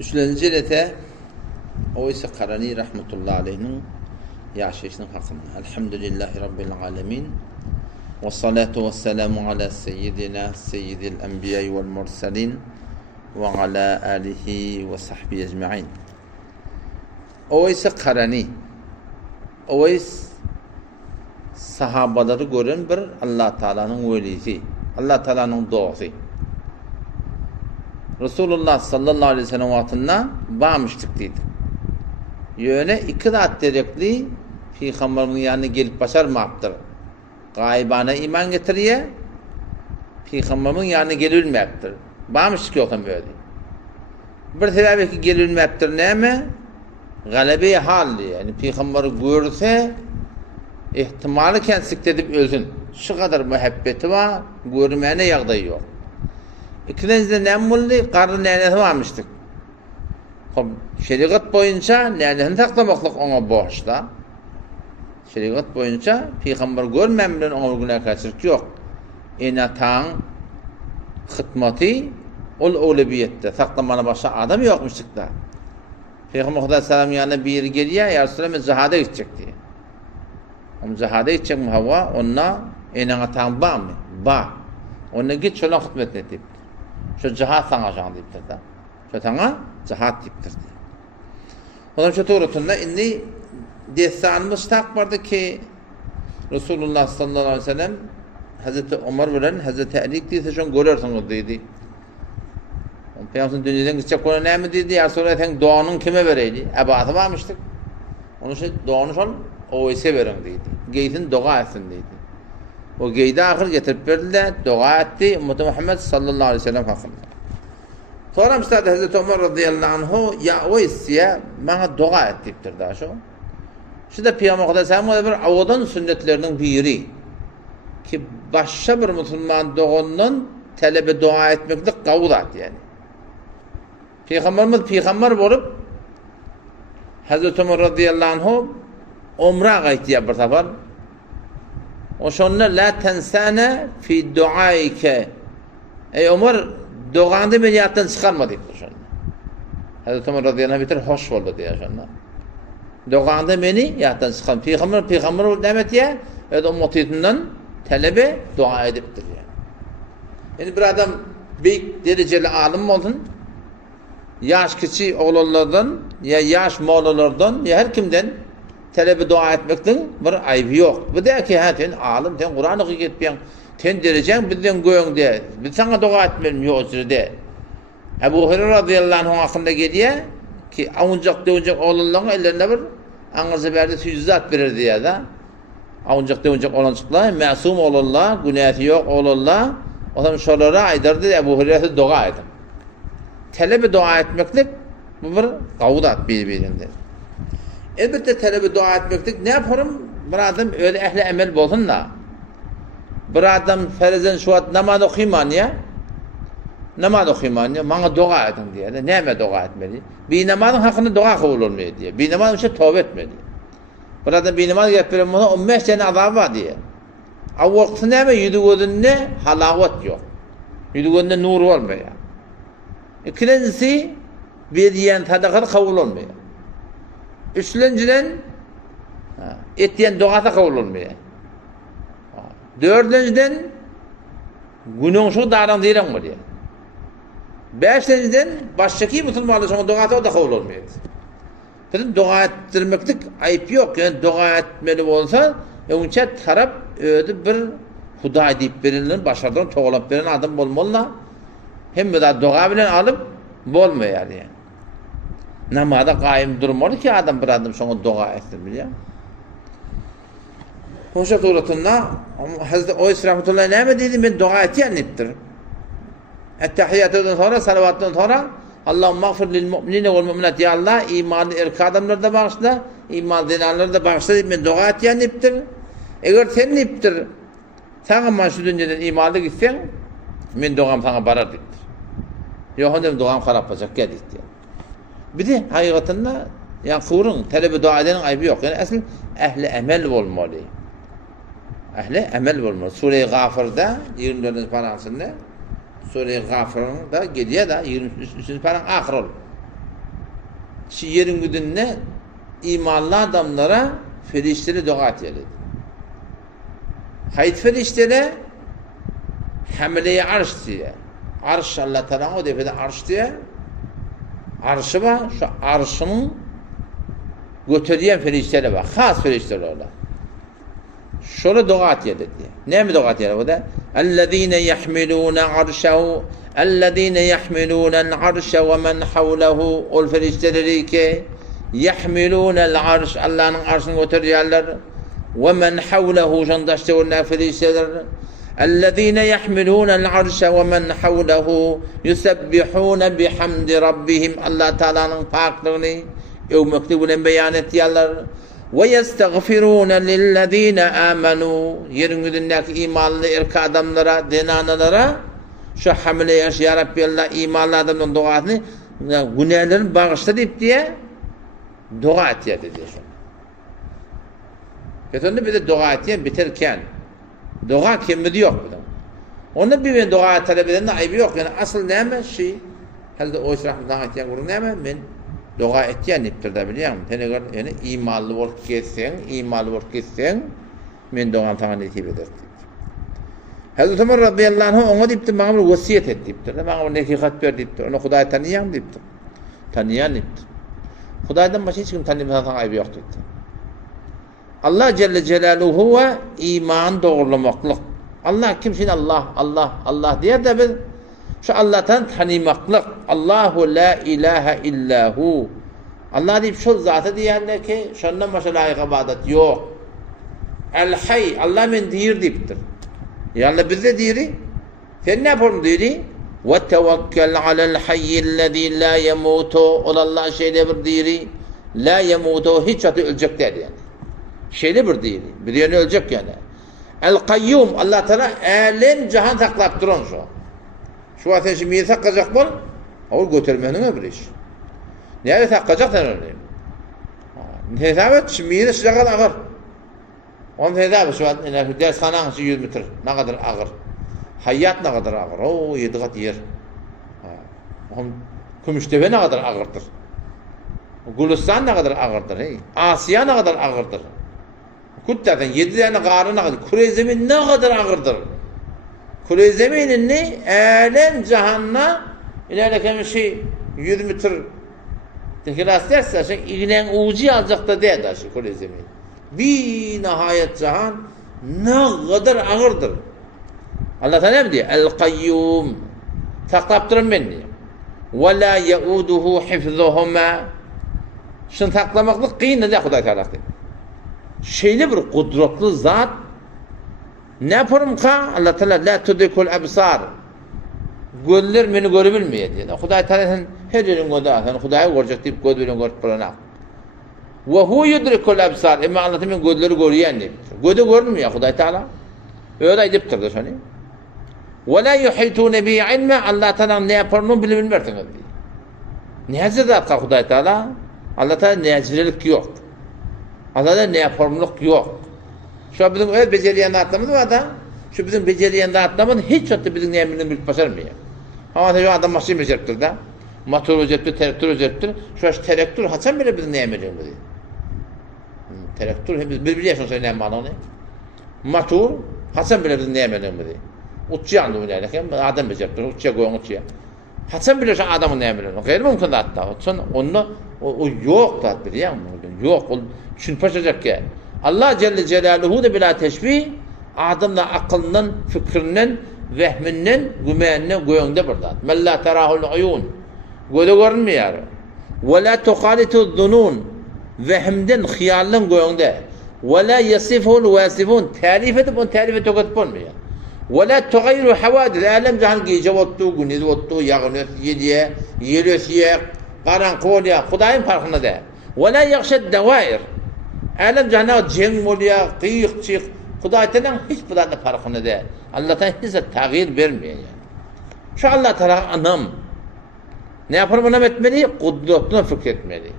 Üçüncü rete Oysa Karani rahmetullahi aleyhinin yaşayışının hakkında. Elhamdülillahi Rabbil alemin. Ve salatu ve selamu ala seyyidina seyyidil enbiyayı vel mursalin ve ala alihi ve sahbihi ecma'in. Oysa Karani. Oys sahabaları gören bir Allah Teala'nın velisi. Allah Teala'nın doğası. Resulullah sallallahu aleyhi ve sellem vaktinde bağmıştık dedi. Yöne iki rahat derekli Peygamberin yanına gelip başarmaktır. Gaybana iman getiriye Peygamberin yanına gelilmektir. Bağmıştık yoktan böyle. Bir sebebi ki gelilmektir ne mi? Galebi halli yani Peygamberi görse ihtimali kendisi edip ölsün. Şu kadar muhabbeti var, görmeyene yağdayı yok. İkincisi ne oldu? Karın nenesi varmıştık. Şeriat boyunca nenesini saklamaklık ona borçta. Şeriat boyunca Peygamber görmemden ona günah kaçırık yok. İnatan hıtmati ol ulubiyette saklamana başka adam yokmuştuk da. Peygamber Aleyhisselam yanına bir yere geliyor, ya Resulallah cihada gidecek diye. Ama cihada gidecek mi hava? Onunla inatan bağ mı? Bağ. Onunla git şuna hizmet et. Şu cihat sana can deyiptir da. Şu sana cihat deyiptir diye. Ondan şu doğrultunda indi destanımız tak vardı ki Resulullah sallallahu aleyhi ve sellem Hazreti Ömer veren Hazreti Ali deyse şunu görürsünüz dedi. Peygamberin dünyadan gidecek konu ne mi dedi? Ya sonra sen doğanın kime vereydi? Ebatı varmıştık. Onun için doğanı son Oveys'e verin dedi. Geysin dua etsin dedi. O geyde ahir getirip verdiler, dua etti Ümmeti Muhammed sallallahu aleyhi ve sellem hakkında. Sonra Müslüman Hazreti Ömer radıyallahu anhu ya Oveys'e bana dua et deyiptir daha şu. Şimdi Peygamber Aleyhisselam'ın bir avadan sünnetlerinin biri ki başka bir Müslüman doğanın talebe dua etmekle kavulat yani. Peygamberimiz peygamber olup Hazreti Ömer radıyallahu anhu umra gaytiye bir sefer o şonda la tensana fi duaike. Ey Ömer duanda beni yattan çıkarma deyip şonda. Hazreti Ömer radıyallahu anh bitir hoş oldu diye şonda. Duanda beni yattan çıkarma. Peygamber ol demet ya o muhtiyetinden talebe dua ediptir yani. Yani bir adam büyük dereceli alim olsun. Yaş küçük oğullardan ya yaş moğollardan ya her kimden talebe dua etmekten bir ayıbı yok. Bu der ki ha sen alim, sen Kur'an okuyup gitmeyen, sen derecen bizden göğün de, biz sana dua etmeyelim yok de. Ebu Hureyre radıyallahu anh hakkında geliyor ki avuncak dövüncek oğullarına ellerine bir anızı verdi süzat verir diye de. Avuncak dövüncek oğlancıklar, masum olurlar, günahı yok olurlar. O zaman şolara aydardı Ebu Hureyre'ye dua edin. Talebe dua etmeklik bu bir kavudat birbirinden. Elbette talebe dua etmeklik ne yaparım? Bir adam öyle ehli emel olsun da. Bir adam ferezen şu an namaz okuyman ya. Namaz okuyman ya. Bana dua edin diye. Neyime dua etmeli? Bir namazın hakkında dua kabul olmuyor diye. Bir namazın için tövbe etmeli. Bir adam bir namaz yapıyorum buna 15 sene azabı var diye. O vakti neyime? Yüdüğünde halavet yok. Yüdüğünde nur olmuyor. İkincisi veriyen sadaka kabul olmuyor. Üçüncüden ettiğin duası kabul olmuyor. Dördüncüden günahsız davran diyen var ya. Beşinciden baştaki Müslümanlar sonra duası o da kabul olmuyor. Dedim dua ettirmeklik ayıp yok. Yani dua etmeli olsa önce taraf öyle bir Huda deyip verilen başarıdan çoğalıp veren adam olmalı. Hem de dua bilen alıp bolmuyor yani. Namazda kaim durmalı ki adam bir adam sonra dua etsin biliyor. Hoşça doğrultunda Hazreti Oys rahmetullahi ne mi dedi? Ben dua etiyen niptir. Ettehiyyatından sonra, salavattan sonra Allahümme mağfir lil mu'minine vel mu'minat. Ya Allah imanlı erkek adamları da bağışla, imanlı dinarları da bağışla deyip ben dua etiyen niptir. Eğer sen niptir, sana ben şu dünyadan imanlı gitsen, ben duam sana barar deyiptir. Yok ondan duam harap olacak geldik diye. Bir de hakikatinde yani kıvrın, talebe dua edenin ayıbı yok. Yani asıl ehli emel olmalı. Ehli emel olmalı. Sure-i Gafir'da 24. parasında Sure-i Gafir'da geliyor da 23. paran ahir ol. şu yerin güdünne imanlı adamlara ferişleri dua etiyeli. Hayt ferişleri hamle-i arş diye. Arş Allah Teala o defede arş diye. Arşı var. Şu arşının götüreyen ferişleri var. Has ferişleri var. Şöyle dua etiyeli diye. Ne mi dua etiyeli bu da? اَلَّذ۪ينَ يَحْمِلُونَ عَرْشَهُ اَلَّذ۪ينَ يَحْمِلُونَ الْعَرْشَ وَمَنْ حَوْلَهُ o ferişleri ki يَحْمِلُونَ الْعَرْشَ Allah'ın arşını götürüyorlar. وَمَنْ حَوْلَهُ jandaştırlar ferişler. اَلَّذ۪ينَ يَحْمِلُونَ الْعَرْشَ وَمَنْ حَوْلَهُ يُسَبِّحُونَ بِحَمْدِ رَبِّهِمْ Allah Teala'nın paklığını övmekle beyan ediyorlar. وَيَسْتَغْفِرُونَ لِلَّذ۪ينَ آمَنُوا yerin yüzündeki imanlı erkek adamlara, denanalara şu hamle yaş ya Rabbi Allah imanlı adamların duasını günahlarını bağışla deyip diye dua etiyet ediyor. Kesinlikle bir de dua etiyet biterken dua kemidi yok bunun. Onun bir dua talep edenin ayıbı yok. Yani asıl neyme şey halde o rahmetten etiyen kurun neyme ben dua etiyen iptir de biliyor musun? Yani imanlı olup geçsen men dua falan etip eder. Hazreti Ömer radıyallahu anh ona deyipti bana bir vasiyet et deyipti. Bana bir nekikat ver deyipti. Onu Hudayı tanıyan deyipti. Tanıyan deyipti. Hudayı'dan başka hiç kim tanımadan ayıbı yok deyipti. Allah Celle Celaluhu ve iman doğrulamaklık. Allah kimsin Allah diye de biz şu Allah'tan tanımaklık. Allahu la ilahe illahu. Allah deyip şu zatı diyenler ki şundan başka layık ibadet yok. El hay Allah men dir deyiptir. Ya Allah bize diri. Sen ne yapalım diri? Ve tevekkel alel hayyillezî la yemutu. O Allah şeyde bir diri. La yemutu hiç atı ölecek der yani. Şeyde bir diri. Bir yani ölecek yani. El kayyum Allah Teala alem cihan saklap duran şu. Şu ateşi şimdi miye saklayacak bol? O götürmenin öbür iş. Nereye saklayacak sen öyle? Ne sabit şimdi miye sıcak ağır. Onun hesabı şu an dershanen 100 metre. Ne kadar ağır. Hayat ne kadar ağır. O 7 kat yer. Onun Gümüştepe ne kadar ağırdır. Gülistan ne kadar ağırdır. Asya ne kadar ağırdır. Kutlatın 7 tane karı ne kadar. Kure zemin ne kadar ağırdır. Kure zeminin ne? Alem cihanna ilerleken şey 100 metre. Tekrar derse ilgilen ucu alacak da değil da kure zemin. Bir nihayet cihan ne kadar ağırdır. Allah Teala ne diyor? El-Kayyum. Taklaptırın beni. Ve la yauduhu hifzuhuma. Şunu taklamaklık kıyın ne de Huday Teala diyor. Şeyli bir kudretli zat ne yaparım ki? Allah Teala la tudrikul absar. Gözler beni görebilmiyor diyor. Huday Teala her yerin gördü. Huday'ı görecek deyip gözlerini görüp bulana. Ve hu yudrikul absar. Ama Allah Teala gözleri görüyen diyor. Gözü görmüyor Huday Teala. Öyle edip durdu şunu. Ve la yuhitune bi ilme. Allah Teala ne yaparını bilmez diyor. Nezir de akar Huday Teala. Allah Teala nezirlik yok. Allah Teala ne yaparımlık yok. Şu bizim öyle beceriyen atlamız var da şu bizim beceriyen atlamız hiç yoktu bizim neyeminin bilip başarmıyor. Ama şu adam maşin beceriptir da. Motor beceriptir, traktör beceriptir. Şu traktör haçan bile bizim neyeminin diyor. Traktör biz biliyorsun sen neyem bana onu. Motor haçan bile bizim neyeminin diyor. Uçuyan da öyle. Adam beceriptir. Uçuya koyun uçuya. Haçan bile şu adamın neyeminin. Gayri mümkün de hatta. Onu o yok da biliyor musun? Yok. Çünkü paşacak ki Allah Celle Celaluhu da bila teşbih adamla akılının, fikrinin, vehminin, gümeninin göğünde burada. Men la terahul uyun. Göğde görünmüyor. Ve la tukhalitu zunun. Vehmden, hıyalın göğünde. Ve la yasiful vasifun. Tarif edip onu tarif edip olmuyor. Ve la tughayru havadis. Alem cihan gece ottu, gündüz ottu, yağınız yediye, yelesiye, karanlık oluyor. Hudayın farkında da. Ve la yakşed devair. Alem cihanı ceng oluyor, kıyık çık. Huday Teala'nın hiç bu da farkında değil. Allah Teala hiç tağyir vermiyor yani. Şu Allah Teala anam. Ne yapar buna etmeli? Kudretine fikretmeli.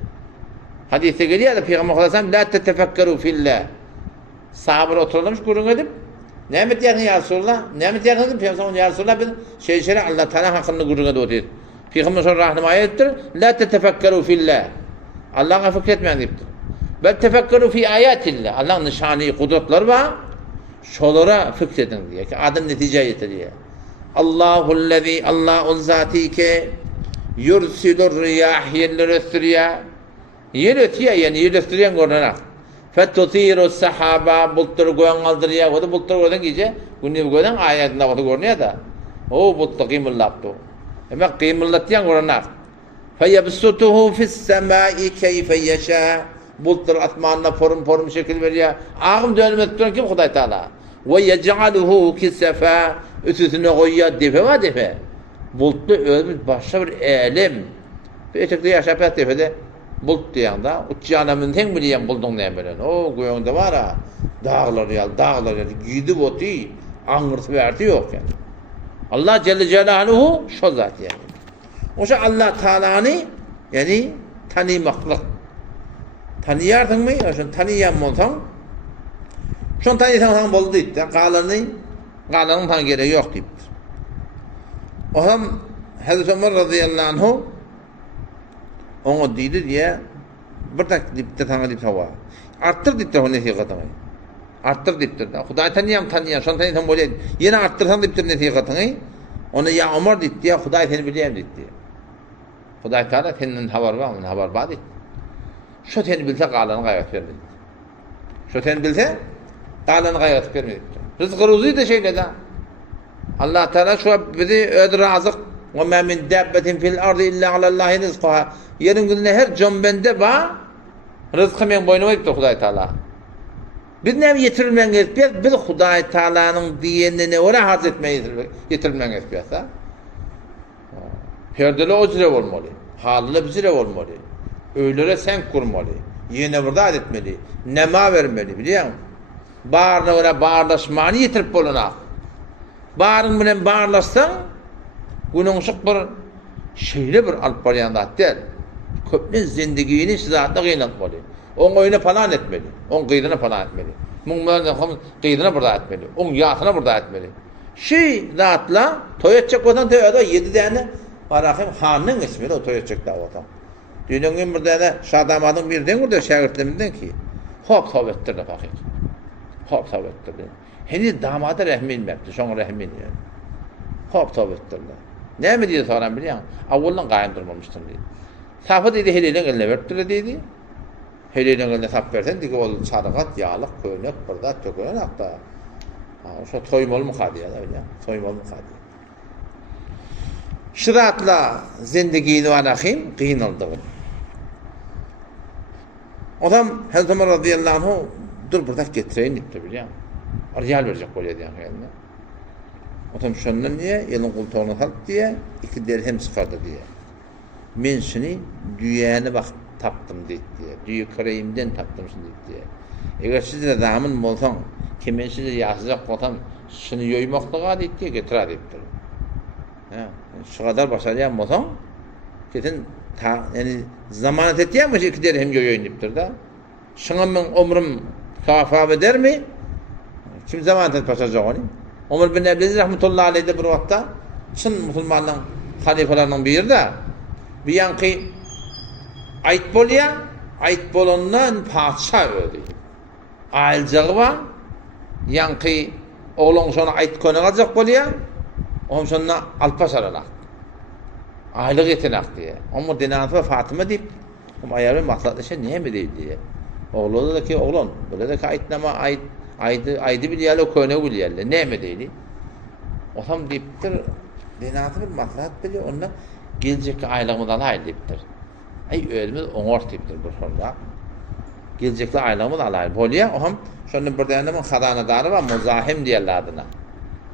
Hadiste geliyor da Peygamber Aleyhisselam la tetefekkeru fillah. Sahabeler oturulmuş gurun edip Nimet yakın ya Resulullah. Nimet yakın edip Peygamber ya Resulullah ben Allah Teala hakkında gurun edip oturuyor. Peygamber sonra rahmet ayettir. La tetefekkeru fillah. Allah'a fikretmeyen deyiptir. Bel tefekkeru fi ayatillah. Allah'ın nişani, kudretleri var. Şolara fikredin diye. Ki adın netice yetiriyor. Allahullezî Allah'un zati ki yursilur riyah yerleri ötürüyor. Yer ötüyor yani yer ötürüyen görünen. Fettutiru sahaba bulutları koyan kaldırıyor. O da bulutları koyan gece. Günü koyan ayetinde o da görünüyor da. O bulutları kıymırlattı. Ama kıymırlattıyan görünen. Feyebsutuhu fissemâi keyfe yeşâ. Bulutlar atmanına forum şekil veriyor. Ağım dönmez duran kim? Huday Teala. Ve yec'aluhu kisefâ. Üstüne koyuyor defe var defe. Bulutlu ölmüş başka bir elim. Ötekde yaşap et defede. Bulut diyen da. Uçacağına ten bileyen buldun diyen bilen. O koyunda var ha. Dağlar ya. Gidip otu. Angırt verdi yok yani. Allah Celle Celaluhu şu zat yani. O şey Allah Teala'nı yani tanımaklık. Tanıyardın mı? Şunu tanıyan olsan şunu tanıysan boldu deyip Kalanın tan gereği yok deyip. O hem Hazreti Ömer radıyallahu anhu onu deydi diye bir tak deyip de tanı deyip hava. Arttır deyip de o nesihatını. Arttır deyip de. Huday tanıyan. Şunu tanıysan boldu. Yine arttırsan deyip de nesihatını. Onu ya Ömer deyip diye Huday seni bileyim deyip diye. Huday Teala senin haber var mı? Haber var deyip. Şu seni bilse Kalan'ı gayret vermedi. Şu seni bilse Kalan'ı gayret vermedi. Rızkı ruzuyu da şeyle de. Allah Teala şu bizi ödü razık. وَمَا مِنْ دَابَّةٍ فِي الْأَرْضِ إِلَّا عَلَى اللّٰهِ رِزْقُهَا. Yerin gününe her cömbende var. Rızkı men boynuma gitti Huday Teala. Bir nevi yetirilmen gerekmez. Bir Huday Teala'nın diyenine oraya harz etmeyi yetirilmen gerekmez. Perdeli o zire olmalı. Halılı bir zire olmalı. Öylere sen kurmalı. Yine burada etmeli. Nema vermeli biliyor musun? Bağırına göre bağırlaşmanı yetirip boluna. Bağırın bilen bağırlaşsan gününsük bir şeyle bir alıp barıyanda değil. Köpünün zindigini sizatla kıyınlatmalı. Onun oyunu falan etmeli. Onun kıydına falan etmeli. Onun kıydına burada etmeli. Onun yatına burada etmeli. Zatla toy edecek olan toy da 7 tane Arahim Han'ın ismiyle o toy edecek davadan. Dünyanın bir tane Şadamad'ın birden burada şagirdlerinden ki hop ettirdi fakir. Hop ettirdi. Henüz damadı rahmilmekti. Sonra rahmin yani. Hop ettirdi. Ne mi diye soran biliyor musun? Avvaldan kayın durmamıştın diye. Safı dedi heliyle eline verttire dedi. Heliyle eline sap versen dedi o sarıgat, yağlık, köynek, burada tökülen hatta. Şu toymol mu kadı ya da öyle. Toymol mu kadı. Şıratla zindigini var akım, kıyınıldı. Adam Hazreti Ömer radıyallahu anhu dur burada getireyim deyip biliyor musun? Riyal verecek böyle diye kendine. Adam şundan niye? Elin kultuğunu kalk diye 2 dirhem çıkardı diye. Men seni düğene bak taptım deyip diye. Düğü kırayımdan taptım seni deyip diye. Eğer siz de damın bolsan, kimin size yazacak kotam şunu yoymaklığa deyip diye getir deyip diyor. Şu kadar başarıyan bolsan, kesin yani zamanet ettiğim için 2 dirhem yoyun deyip diyor da. Şuna men ömrüm kafaf eder mi? Kim zamanet et başaracak onu? Ömer bin Abdülaziz rahmetullahi aleyhi de bir vakta çın Müslümanların halifelerinin biri de bir yankı ait bolya, ait bolondan padişah öldü. Ailcağı var, yankı oğlun sonra ait konu kalacak bolya, onun sonra alpaş aranak. Aylık yetenek diye. Ama dinatı ve Fatıma deyip, ayarın maksatlaşa niye mi değil diye. Oğlu da ki oğlun, böyle de ki aitnama aydı biliyerle, köyne biliyerle, ne mi değil? O zaman deyiptir, dinatı bir maslahat biliyor, onunla gelecek aylığımdan ayrı deyiptir. Ay ölümüz oğur deyiptir bu sonra. Gelecekli aylığımız alayı. Bolya, o zaman şunun bir tane xadanıdarı var, Muzahim diyerler adına.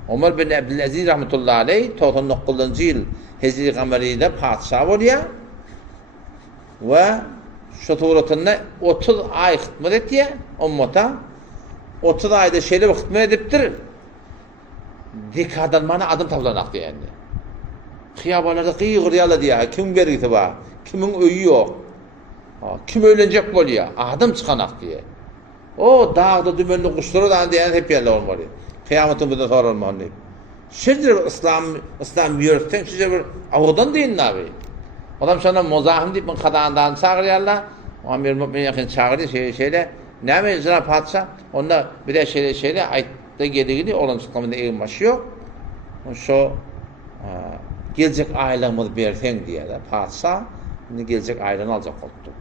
Ömer bin Abdülaziz rahmetullahi aleyh, 99. yıl Hicri Kameri'de padişah bolya ve şu tuğratında 30 ay hizmet ettiye, ummata 30 ayda şeyle hizmet ediptir. Dekadan bana adım tablanak diye yani. Xiyabalarda qıyğıryalı diye, kim vergisi var, kimin öyü yok, kim öğlenecek bolya, adım çıkanak diye. O dağda dümenli kuşları da diyen hep yerler olmalı. Kıyametin bundan sonra olmalı. Şimdi İslam yürütten size bir avudan deyin abi. Adam sana Muzahim deyip kadağından çağırıyorlar. Amir Mu'min yakın çağırdı şeyle. Ne mi icra padişah? Onda bir de şeyle ayette gedi olan çıkamında evin başı yok. Şu gelecek ailemiz bersen diye de padişah şimdi gelecek aileni alacak oldu.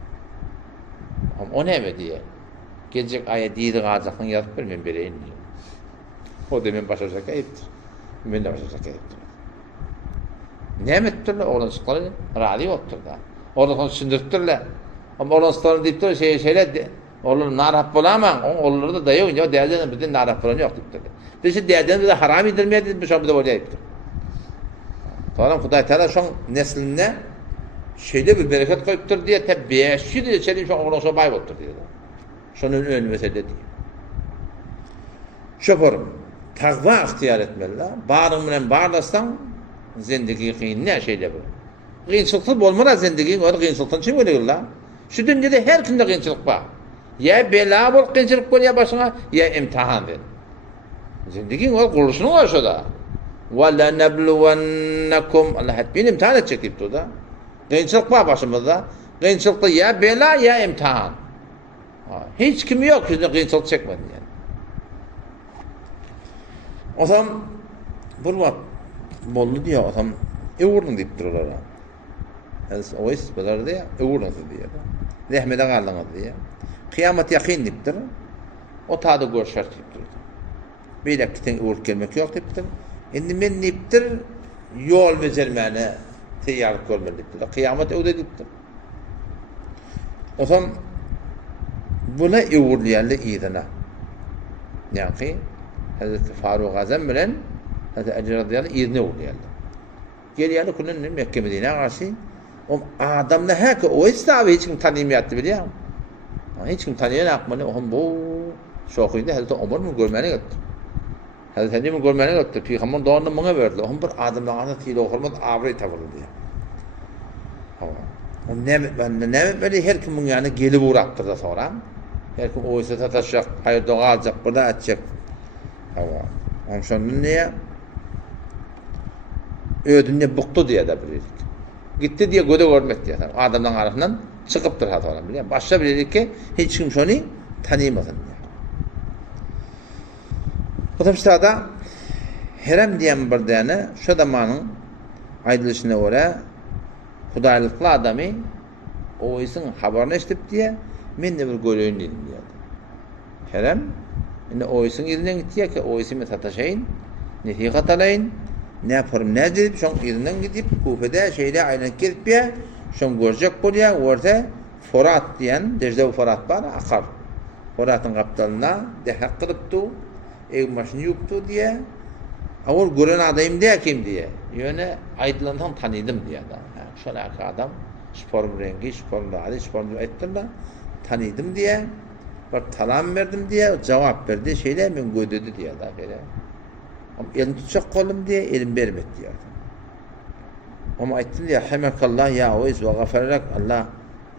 Ama o ne mi diye. Gelecek aya diydi kalacakını yazıp ben bereyim diyor. O demin başaracak ayıptır. Ben de başaracak ayıptır. Ne ettirler? Oğlan çıkları razı ottur da. Oğlan sindirttirler. Ama oğlan çıkları deyip de şeyler oğlan narap bulamam. Oğlanları da dayıyor. Ya değerden bizden narap bulan yok deyip de. Biz değerden bize haram edilmeye dedi. Biz orada öyle ayıptır. Tamam Huday Teala şu an nesline şeyde bir bereket koyuptur diye tabi 500 diye çelim şu an oğlan sonra bayboltur diyor. Şunun ön mesele diyor. Şoförüm, takva ihtiyar etmeliler. Bağrın bilen bağlastan zindagi qiyin ne şeyde bu. Qiyinçılıksız bolmara zindagi, o qiyinçılıktan çim öyle Şu dünyada her kimde qiyinçılık var. Ya bela bol qiyinçılık bol ya başına ya imtihan ver. Zindagi o quruluşunun aşağıda. Ve la nebluvennekum Allah hep bir imtihan edecek deyip da. Qiyinçılık var başımızda. Qiyinçılıkta ya bela ya imtihan. Hiç kimi yok ki qiyinçılık çekmedi yani. O zaman burma bollu diyor o zaman evurdun deyip dururlar. O is beler diye evurdun diye. Rahmete qallandı diye. Kıyamet yakin deyip durur. O tadı görüşer deyip durur. Bir dakikaten evurk gelmek yok deyip durur. Endi men deyip durur. Yol becermeni teyarlık görmeli deyip durur. Kıyamet evde deyip durur. O zaman buna evurlayalı iyidina. Yani Hazreti Faruk Azam bilen Hazreti Ali radıyallahu irne oluyorlar. Geliyorlar kullanın Mekke Medine'ye karşı. O adamla her ki o istavi hiç kim tanımayattı biliyor musun? Hiç kim tanıyan akmalı. O bu şokuydu. Hazreti Ömer mi görmeni gitti. Hazreti Ali mi görmeni gitti. Peygamber doğandan bana verdi. O bir adamla ağzına tiyli okurmadı. Avrayı tavırdı diye. O ne böyle her kim bunun yani gelip uğrattırdı sonra. Her kim o ise tataşacak. Hayır doğa alacak. Burada açacak. Hava. Onşonun niye? Ödünne buktu diye de bilirdik. Gitti diye göde görmek diye. Adamdan arasından çıkıptır hatalan biliyor. Başta bilirdik ki hiç kim şunu tanıyamasın diye. O da herem diyen bir dene şu zamanın aydılışına göre hudaylıklı adamı o isin haberini işitip diye men de bir göreyim dedim diye. Herem Şimdi o isin ilinden gitti ki o isimi sataşayın, netiqat alayın, ne yaparım ne edip, şun ilinden gidip Kufe'de şeyle aynen gelip ya, şun görecek bolya, orada Forat diyen, Dejde Forat var, akar. Forat'ın kaptalına dehak kılıptı, ev başını yuptu diye, avur gören adayım diye kim diye. Yani aydılandan tanıdım diye da. Şöyle adam, sporun rengi, sporun rahatı, sporun ettirle tanıdım diye. Bak talam verdim diye cevap verdi. Şeyler ben gödüdü diye da böyle. Ama elini tutacak kolum diye elim vermedi diye. Ama ayettim diye hemekallah ya oiz ve gafererek Allah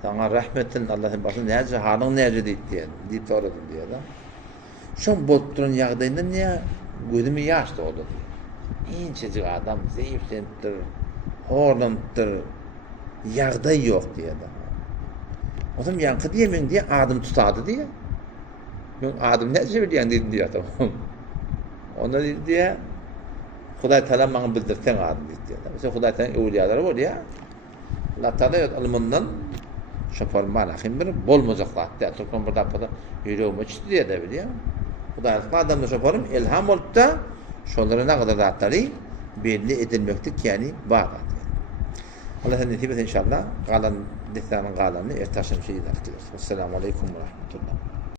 sana rahmetin Allah'ın başını nece halın nece diye oradım diye da. Şun botturun yağdayında niye gözümü yaşlı oldu diye. İncecik adam zayıflendir, horlandır, yağday yok diye da. O zaman yankı diyemeyin diye adım tutadı diye. Ben adım nece biliyen dedim diye tamam. Ona dedi diye Huday Teala bana bildirten adım dedi diye. Mesela Huday Teala'nın evliyaları var ya. Allah Teala yok alımından şoförüm bana kim bilir bolmayacaklar diye. Türkmen burada yüreğime çıktı diye de biliyor. Huday Teala adamla şoförüm ilham olup da şunlara ne kadar rahatları belli edilmektik yani bağlı. Allah'ın netibiyle inşallah kalan lisanın kalanını ertaşım şeyi de aktarız. Esselamu Aleyküm ve Rahmetullah.